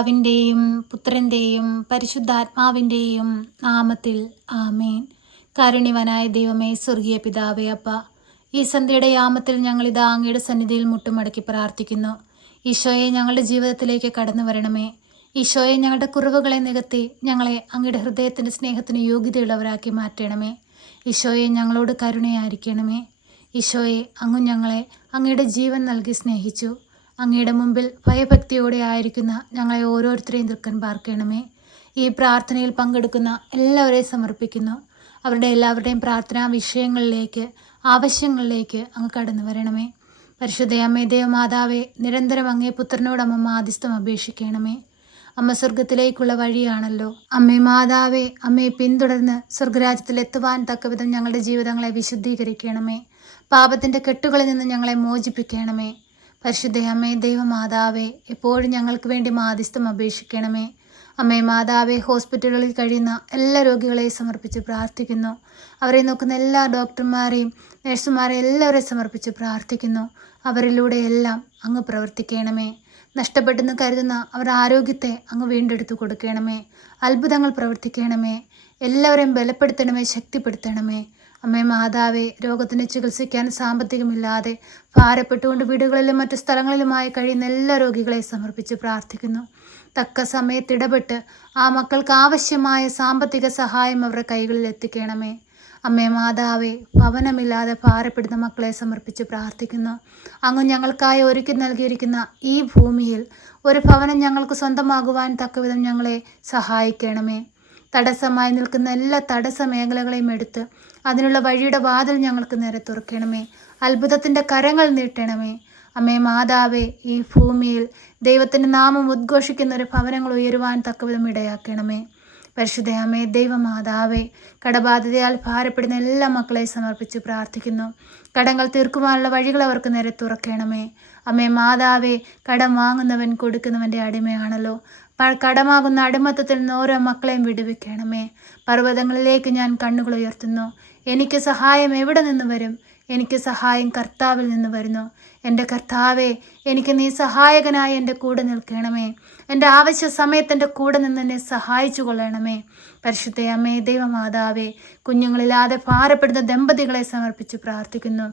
പിതാവിൻ്റെയും പുത്രൻ്റെയും പരിശുദ്ധാത്മാവിൻ്റെയും നാമത്തിൽ ആമേൻ. കാരുണ്യവാനായ ദൈവമേ, സ്വർഗീയ പിതാവേ, അപ്പ, ഈ സന്ധ്യയുടെ യാമത്തിൽ ഞങ്ങളിതാ അങ്ങയുടെ സന്നിധിയിൽ മുട്ടുമടക്കി പ്രാർത്ഥിക്കുന്നു. ഈശോയെ, ഞങ്ങളുടെ ജീവിതത്തിലേക്ക് കടന്നു വരണമേ. ഈശോയെ, ഞങ്ങളുടെ കുറവുകളെ നികത്തി ഞങ്ങളെ അങ്ങയുടെ ഹൃദയത്തിൻ്റെ സ്നേഹത്തിന് യോഗ്യതയുള്ളവരാക്കി മാറ്റണമേ. ഈശോയെ, ഞങ്ങളോട് കരുണയായിരിക്കണമേ. ഈശോയെ, അങ്ങ് ഞങ്ങളെ അങ്ങയുടെ ജീവൻ നൽകി സ്നേഹിച്ചു. അങ്ങയുടെ മുമ്പിൽ ഭയഭക്തിയോടെ ആയിരിക്കുന്ന ഞങ്ങളെ ഓരോരുത്തരെയും തൃക്കൻ പാർക്കണമേ. ഈ പ്രാർത്ഥനയിൽ പങ്കെടുക്കുന്ന എല്ലാവരെയും സമർപ്പിക്കുന്നു. അവരുടെ എല്ലാവരുടെയും പ്രാർത്ഥനാ വിഷയങ്ങളിലേക്ക്, ആവശ്യങ്ങളിലേക്ക് അങ്ങ് കടന്നു വരണമേ. പരിശുദ്ധ അമ്മേ, ദേവമാതാവേ, നിരന്തരം അങ്ങേ പുത്രനോട് അമ്മ മാധ്യസ്ഥം അപേക്ഷിക്കണമേ. അമ്മ സ്വർഗത്തിലേക്കുള്ള വഴിയാണല്ലോ. അമ്മേ മാതാവേ, അമ്മയെ പിന്തുടർന്ന് സ്വർഗരാജ്യത്തിൽ എത്തുവാൻ തക്കവിധം ഞങ്ങളുടെ ജീവിതങ്ങളെ വിശുദ്ധീകരിക്കണമേ. പാപത്തിൻ്റെ കെട്ടുകളിൽ നിന്ന് ഞങ്ങളെ മോചിപ്പിക്കണമേ. പരിശുദ്ധ അമ്മേ, ദൈവമാതാവേ, എപ്പോഴും ഞങ്ങൾക്ക് വേണ്ടി മാധ്യസ്ഥം അപേക്ഷിക്കണമേ. അമ്മേ മാതാവേ, ഹോസ്പിറ്റലുകളിൽ കഴിയുന്ന എല്ലാ രോഗികളെയും സമർപ്പിച്ച് പ്രാർത്ഥിക്കുന്നു. അവരെ നോക്കുന്ന എല്ലാ ഡോക്ടർമാരെയും നഴ്സുമാരെയും എല്ലാവരെയും സമർപ്പിച്ച് പ്രാർത്ഥിക്കുന്നു. അവരിലൂടെ എല്ലാം അങ്ങ് പ്രവർത്തിക്കണമേ. നഷ്ടപ്പെട്ടെന്ന് കരുതുന്ന അവരുടെ ആരോഗ്യത്തെ അങ്ങ് വീണ്ടെടുത്തു കൊടുക്കണമേ. അത്ഭുതങ്ങൾ പ്രവർത്തിക്കണമേ. എല്ലാവരെയും ബലപ്പെടുത്തണമേ, ശക്തിപ്പെടുത്തണമേ. അമ്മേ മാതാവേ, രോഗത്തിന് ചികിത്സിക്കാൻ സാമ്പത്തികമില്ലാതെ ഭാരപ്പെട്ടുകൊണ്ട് വീടുകളിലും മറ്റു സ്ഥലങ്ങളിലുമായി കഴിയുന്ന എല്ലാ രോഗികളെയും സമർപ്പിച്ച് പ്രാർത്ഥിക്കുന്നു. തക്ക സമയത്ത് ഇടപെട്ട് ആ മക്കൾക്ക് ആവശ്യമായ സാമ്പത്തിക സഹായം അവരുടെ കൈകളിൽ എത്തിക്കണമേ. അമ്മേ മാതാവേ, ഭവനമില്ലാതെ ഭാരപ്പെടുന്ന മക്കളെ സമർപ്പിച്ച് പ്രാർത്ഥിക്കുന്നു. അങ്ങ് ഞങ്ങൾക്കായി ഒരുക്കി നൽകിയിരിക്കുന്ന ഈ ഭൂമിയിൽ ഒരു ഭവനം ഞങ്ങൾക്ക് സ്വന്തമാകുവാൻ തക്കവിധം ഞങ്ങളെ സഹായിക്കണമേ. തടസ്സമായി നിൽക്കുന്ന എല്ലാ തടസ്സ മേഖലകളെയും എടുത്ത് അതിനുള്ള വഴിയുടെ വാതിൽ ഞങ്ങൾക്ക് നേരെ തുറക്കണമേ. അത്ഭുതത്തിൻ്റെ കരങ്ങൾ നീട്ടണമേ. അമ്മേ മാതാവേ, ഈ ഭൂമിയിൽ ദൈവത്തിൻ്റെ നാമം ഉദ്ഘോഷിക്കുന്ന ഒരു ഭവനങ്ങൾ ഉയരുവാൻ തക്കവിധം ഇടയാക്കണമേ. പരിശുദ്ധ അമ്മേ, ദൈവമാതാവേ, കടബാധ്യതയാൽ ഭാരപ്പെടുന്ന എല്ലാ മക്കളെയും സമർപ്പിച്ച് പ്രാർത്ഥിക്കുന്നു. കടങ്ങൾ തീർക്കുവാനുള്ള വഴികൾ അവർക്ക് നേരെ തുറക്കണമേ. അമ്മേ മാതാവേ, കടം വാങ്ങുന്നവൻ കൊടുക്കുന്നവൻ്റെ അടിമയാണല്ലോ. കടമാകുന്ന അടിമത്തത്തിൽ നിന്ന് ഓരോ മക്കളെയും വിടുവിക്കണമേ. പർവ്വതങ്ങളിലേക്ക് ഞാൻ കണ്ണുകൾ ഉയർത്തുന്നു. എനിക്ക് സഹായം എവിടെ നിന്ന് വരും? എനിക്ക് സഹായം കർത്താവിൽ നിന്ന് വരുന്നു. എൻ്റെ കർത്താവേ, എനിക്ക് നീ സഹായകനായി എൻ്റെ കൂടെ നിൽക്കണമേ. എൻ്റെ ആവശ്യ സമയത്ത് എൻ്റെ കൂടെ നിന്ന് എന്നെ സഹായിച്ചു കൊള്ളണമേ. പരിശുദ്ധ അമ്മേ, ദൈവമാതാവേ, കുഞ്ഞുങ്ങളില്ലാതെ ഭാരപ്പെടുന്ന ദമ്പതികളെ സമർപ്പിച്ച് പ്രാർത്ഥിക്കുന്നു.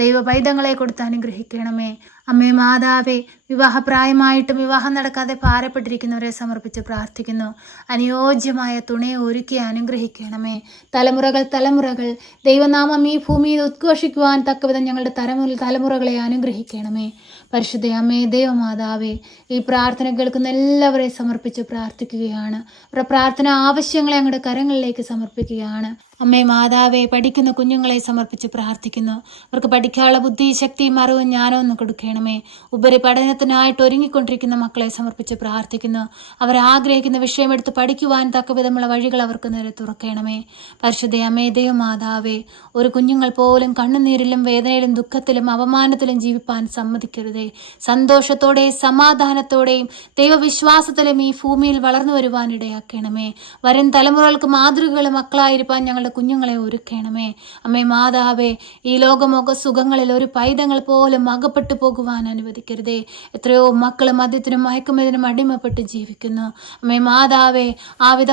ദൈവ പൈതങ്ങളെ കൊടുത്ത് അനുഗ്രഹിക്കണമേ. അമ്മേ മാതാവേ, വിവാഹപ്രായമായിട്ടും വിവാഹം നടക്കാതെ ഭാരപ്പെട്ടിരിക്കുന്നവരെ സമർപ്പിച്ച് പ്രാർത്ഥിക്കുന്നു. അനുയോജ്യമായ തുണയെ ഒരുക്കി അനുഗ്രഹിക്കണമേ. തലമുറകൾ ദൈവനാമം ഈ ഭൂമിയിൽ ഉദ്ഘോഷിക്കുവാൻ തക്കവിധം ഞങ്ങളുടെ തലമുറകളെ അനുഗ്രഹിക്കണമേ. പരിശുദ്ധ അമ്മേ, ദൈവമാതാവേ, ഈ പ്രാർത്ഥന കേൾക്കുന്ന എല്ലാവരെയും സമർപ്പിച്ച് പ്രാർത്ഥിക്കുകയാണ്. അവരുടെ പ്രാർത്ഥന ആവശ്യങ്ങളെ അങ്ങയുടെ കരങ്ങളിലേക്ക് സമർപ്പിക്കുകയാണ്. അമ്മേ മാതാവേ, പഠിക്കുന്ന കുഞ്ഞുങ്ങളെ സമർപ്പിച്ച് പ്രാർത്ഥിക്കുന്നു. അവർക്ക് പഠിക്കാനുള്ള ബുദ്ധി, ശക്തിയും അറിവും ജ്ഞാനവും കൊടുക്കണമേ. ഉപരിപഠനത്തിനായിട്ട് ഒരുങ്ങിക്കൊണ്ടിരിക്കുന്ന മക്കളെ സമർപ്പിച്ച് പ്രാർത്ഥിക്കുന്നു. അവരാഗ്രഹിക്കുന്ന വിഷയമെടുത്ത് പഠിക്കുവാൻ തക്കവിധമുള്ള വഴികൾ അവർക്ക് നേരെ തുറക്കണമേ. പരിശുദ്ധ അമ്മേ, ദൈവമാതാവേ, ഒരു കുഞ്ഞുങ്ങൾ പോലും കണ്ണുനീരിലും വേദനയിലും ദുഃഖത്തിലും അപമാനത്തിലും ജീവിപ്പാൻ സമ്മതിക്കരുതേ. സന്തോഷത്തോടെ സമാധാനത്തോടെയും ദൈവവിശ്വാസത്തിലും ഈ ഭൂമിയിൽ വളർന്നു വരുവാൻ ഇടയാക്കണമേ. വരും തലമുറകൾക്ക് മാതൃകകൾ മക്കളായിരിക്കാൻ ഞങ്ങളുടെ കുഞ്ഞുങ്ങളെ ഒരുക്കണമേ. അമ്മേ മാതാവേ, ഈ ലോകമൊക്കെ സുഖങ്ങളിൽ ഒരു പൈതങ്ങൾ പോലും അകപ്പെട്ടു പോകുവാൻ അനുവദിക്കരുതേ. എത്രയോ മക്കൾ മദ്യത്തിനും മയക്കുമരുന്നിനും അടിമപ്പെട്ട് ജീവിക്കുന്നു. അമ്മേ മാതാവേ, ആവിധ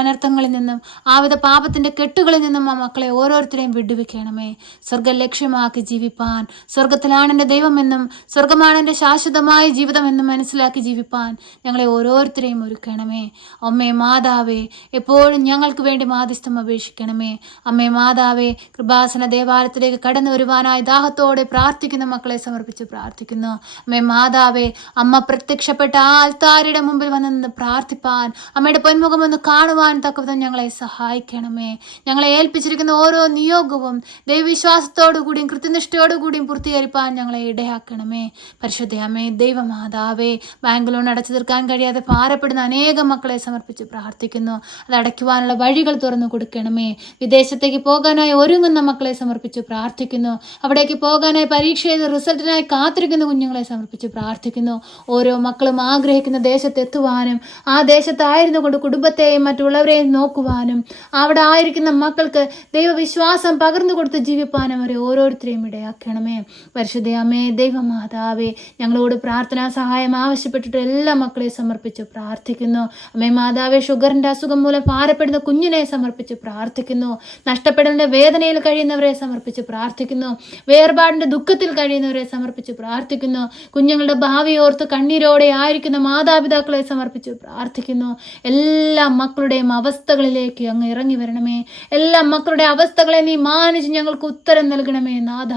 അനർത്ഥങ്ങളിൽ നിന്നും ആവിധ പാപത്തിൻ്റെ കെട്ടുകളിൽ നിന്നും ആ മക്കളെ ഓരോരുത്തരെയും വിടുവിക്കണമേ. സ്വർഗം ലക്ഷ്യമാക്കി ജീവിപ്പാൻ, സ്വർഗത്തിലാണ് എൻ്റെ ദൈവമെന്നും സ്വർഗമാണ് എൻ്റെ ശാശ്വതമായ ജീവിതമെന്നും മനസ്സിലാക്കി ജീവിപ്പാൻ ഞങ്ങളെ ഓരോരുത്തരെയും ഒരുക്കണമേ. അമ്മേ മാതാവേ, എപ്പോഴും ഞങ്ങൾക്ക് വേണ്ടി മാധ്യസ്ഥം അപേക്ഷിക്കണമേ. അമ്മേ മാതാവേ, കൃപാസന ദേവാലയത്തിലേക്ക് കടന്നു വരുവാനായി ദാഹത്തോടെ പ്രാർത്ഥിക്കുന്ന മക്കളെ സമർപ്പിച്ച് പ്രാർത്ഥിക്കുന്നു. അമ്മേ മാതാവേ, അമ്മ പ്രത്യക്ഷപ്പെട്ട ആ ആൽത്താരിയുടെ മുമ്പിൽ വന്ന് പ്രാർത്ഥിപ്പാൻ, അമ്മയുടെ പൊന്മുഖം ഒന്ന് കാണുവാൻ തക്കവിധം ഞങ്ങളെ സഹായിക്കണമേ. ഞങ്ങളെ ഏൽപ്പിച്ചിരിക്കുന്ന ഓരോ നിയോഗവും ദൈവവിശ്വാസത്തോടുകൂടിയും കൃത്യനിഷ്ഠയോടുകൂടിയും പൂർത്തീകരിപ്പാൻ ഞങ്ങളെ ഇടയാക്കണമേ. പരിശുദ്ധ അമ്മേ, ദൈവമാതാവേ, ബാങ്ക് ലോൺ അടച്ചു തീർക്കാൻ കഴിയാതെ ഭാരപ്പെടുന്ന അനേകം മക്കളെ സമർപ്പിച്ച് പ്രാർത്ഥിക്കുന്നു. അത് അടയ്ക്കുവാനുള്ള വഴികൾ തുറന്നു കൊടുക്കണമേ. വിദേശത്തേക്ക് പോകാനായി ഒരുങ്ങുന്ന മക്കളെ സമർപ്പിച്ച് പ്രാർത്ഥിക്കുന്നു. അവിടേക്ക് പോകാനായി പരീക്ഷ ചെയ്ത് റിസൾട്ടിനായി കാത്തിരിക്കുന്ന കുഞ്ഞുങ്ങളെ സമർപ്പിച്ച് പ്രാർത്ഥിക്കുന്നു. ഓരോ മക്കളും ആഗ്രഹിക്കുന്ന ദേശത്തെത്തുവാനും ആ ദേശത്തായിരുന്നു കൊണ്ട് കുടുംബത്തെയും മറ്റുള്ളവരെയും നോക്കുവാനും അവിടെ ആയിരിക്കുന്ന മക്കൾക്ക് ദൈവവിശ്വാസം പകർന്നു കൊടുത്ത് ജീവിപ്പാനും അവരെ ഓരോരുത്തരെയും ഇടയാക്കണമേ. പരിശുദ്ധ അമ്മേ ദൈവമാതാവേ, ഞങ്ങളോട് പ്രാർത്ഥനാ സഹായം ആവശ്യപ്പെട്ടിട്ട് എല്ലാ മക്കളെ സമർപ്പിച്ച് പ്രാർത്ഥിക്കുന്നു. അമ്മേ മാതാവേ, ഷുഗറിൻ്റെ അസുഖം മൂലം ഭാരപ്പെടുന്ന കുഞ്ഞിനെ സമർപ്പിച്ച് പ്രാർത്ഥിക്കുന്നു. നഷ്ടപ്പെടലിൻ്റെ വേദനയിൽ കഴിയുന്നവരെ സമർപ്പിച്ച് പ്രാർത്ഥിക്കുന്നു. വേർപാടിൻ്റെ ദുഃഖത്തിൽ കഴിയുന്നവരെ സമർപ്പിച്ച് പ്രാർത്ഥിക്കുന്നു. കുഞ്ഞുങ്ങളുടെ ഭാവി ഓർത്ത് കണ്ണീരോടെ ആയിരിക്കുന്ന മാതാപിതാക്കളെ സമർപ്പിച്ച് പ്രാർത്ഥിക്കുന്നു. എല്ലാ മക്കളുടെയും അവസ്ഥകളിലേക്ക് അങ്ങ് ഇറങ്ങി വരണമേ. എല്ലാ മക്കളുടെ അവസ്ഥകളെ നീ മാനിച്ച് ഞങ്ങൾക്ക് ഉത്തരം നൽകണമേ നാഥ.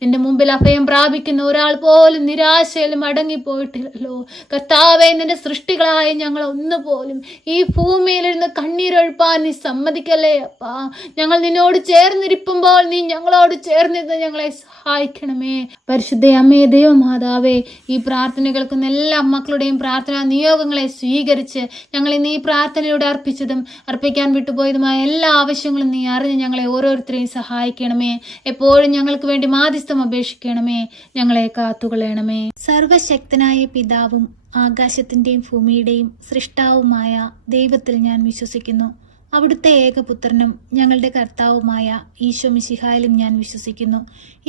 നിന്റെ മുമ്പിൽ അഭയം പ്രാപിക്കുന്ന ഒരാൾ പോലും നിരാശയിലും അടങ്ങിപ്പോയിട്ടില്ലല്ലോ കർത്താവേ. നിന്റെ സൃഷ്ടികളായ ഞങ്ങൾ ഒന്നുപോലും ഈ ഭൂമിയിലിരുന്ന് കണ്ണീരൊഴുപ്പാൻ നീ സമ്മതിക്കല്ലേ അപ്പാ. ഞങ്ങൾ നിന്നോട് ചേർന്നിരിക്കുമ്പോൾ നീ ഞങ്ങളോട് ചേർന്നിരുന്ന് ഞങ്ങളെ സഹായിക്കണമേ. പരിശുദ്ധ അമ്മേ ദൈവമാതാവേ, ഈ പ്രാർത്ഥന കേൾക്കുന്ന എല്ലാ മക്കളുടെയും പ്രാർത്ഥനാ നിയോഗങ്ങളെ സ്വീകരിച്ച് ഞങ്ങൾ ഇന്ന് ഈ പ്രാർത്ഥനയോട് അർപ്പിച്ചതും അർപ്പിക്കാൻ വിട്ടുപോയതുമായ എല്ലാ ആവശ്യങ്ങളും നീ അറിഞ്ഞ് ഞങ്ങളെ ഓരോരുത്തരെയും സഹായിക്കണമേ. എപ്പോഴും ഞങ്ങൾക്ക് വേണ്ടി മാധ്യസ്ഥം അപേക്ഷിക്കണമേ. ഞങ്ങളെ കാത്തുകൊള്ളണമേ. സർവശക്തനായ പിതാവും ആകാശത്തിൻ്റെയും ഭൂമിയുടെയും സൃഷ്ടാവുമായ ദൈവത്തിൽ ഞാൻ വിശ്വസിക്കുന്നു. അവിടുത്തെ ഏകപുത്രനും ഞങ്ങളുടെ കർത്താവുമായ ഈശോ മിശിഹായിലും ഞാൻ വിശ്വസിക്കുന്നു.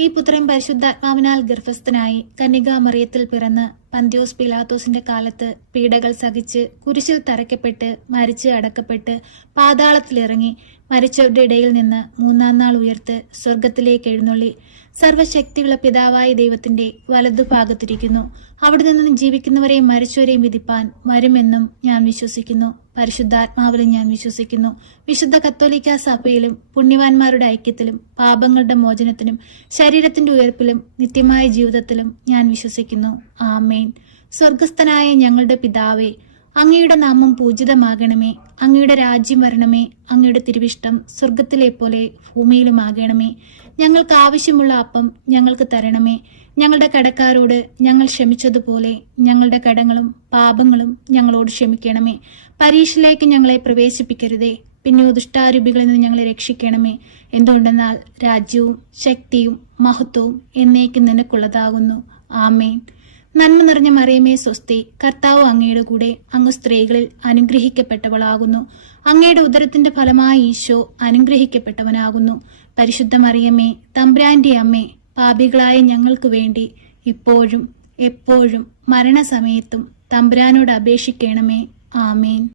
ഈ പുത്രൻ പരിശുദ്ധാത്മാവിനാൽ ഗർഭസ്ഥനായി കന്യകാമറിയത്തിൽ പിറന്ന് പന്ത്യോസ് പിലാത്തോസിന്റെ കാലത്ത് പീഡകൾ സഹിച്ച് കുരിശിൽ തറയ്ക്കപ്പെട്ട് മരിച്ച് അടക്കപ്പെട്ട് പാതാളത്തിലിറങ്ങി മരിച്ചവരുടെ ഇടയിൽ നിന്ന് മൂന്നാം നാൾ ഉയർത്ത് സ്വർഗത്തിലേക്ക് എഴുന്നള്ളി സർവശക്തിയുള്ള പിതാവായ ദൈവത്തിന്റെ വലതുഭാഗത്തിരിക്കുന്നു. അവിടെ നിന്ന് ജീവിക്കുന്നവരെയും മരിച്ചവരെയും വിധിപ്പാൻ വരുമെന്നും ഞാൻ വിശ്വസിക്കുന്നു. പരിശുദ്ധാത്മാവിലും ഞാൻ വിശ്വസിക്കുന്നു. വിശുദ്ധ കത്തോലിക്കാ സഭയിലും പുണ്യവാന്മാരുടെ ഐക്യത്തിലും പാപങ്ങളുടെ മോചനത്തിനും ശരീരത്തിന്റെ ഉയർപ്പിലും നിത്യമായ ജീവിതത്തിലും ഞാൻ വിശ്വസിക്കുന്നു. ആമേൻ. സ്വർഗസ്ഥനായ ഞങ്ങളുടെ പിതാവേ, അങ്ങയുടെ നാമം പൂജിതമാകണമേ. അങ്ങയുടെ രാജ്യം വരണമേ. അങ്ങയുടെ തിരുവിഷ്ടം സ്വർഗത്തിലെ പോലെ ഭൂമിയിലുമാകണമേ. ഞങ്ങൾക്ക് ആവശ്യമുള്ള അപ്പം ഞങ്ങൾക്ക് തരണമേ. ഞങ്ങളുടെ കടക്കാരോട് ഞങ്ങൾ ക്ഷമിച്ചതുപോലെ ഞങ്ങളുടെ കടങ്ങളും പാപങ്ങളും ഞങ്ങളോട് ക്ഷമിക്കണമേ. പരീക്ഷയിലേക്ക് ഞങ്ങളെ പ്രവേശിപ്പിക്കരുതേ, പിന്നെ ദുഷ്ടാരൂപികളിൽ നിന്ന് ഞങ്ങളെ രക്ഷിക്കണമേ. എന്തുകൊണ്ടെന്നാൽ രാജ്യവും ശക്തിയും മഹത്വവും എന്നേക്കും നിനക്കുള്ളതാകുന്നു. ആമേൻ. നന്മ നിറഞ്ഞ മറിയമേ സ്വസ്തി, കർത്താവ് അങ്ങയുടെ കൂടെ, അങ്ങ് സ്ത്രീകളിൽ അനുഗ്രഹിക്കപ്പെട്ടവളാകുന്നു. അങ്ങയുടെ ഉദരത്തിന്റെ ഫലമായ ഈശോ അനുഗ്രഹിക്കപ്പെട്ടവനാകുന്നു. പരിശുദ്ധ മറിയമേ, തമ്പുരാന്റെ അമ്മേ, പാപികളായ ഞങ്ങൾക്ക് വേണ്ടി ഇപ്പോഴും എപ്പോഴും മരണസമയത്തും തമ്പുരാനോട് അപേക്ഷിക്കണമേ. ആമേൻ.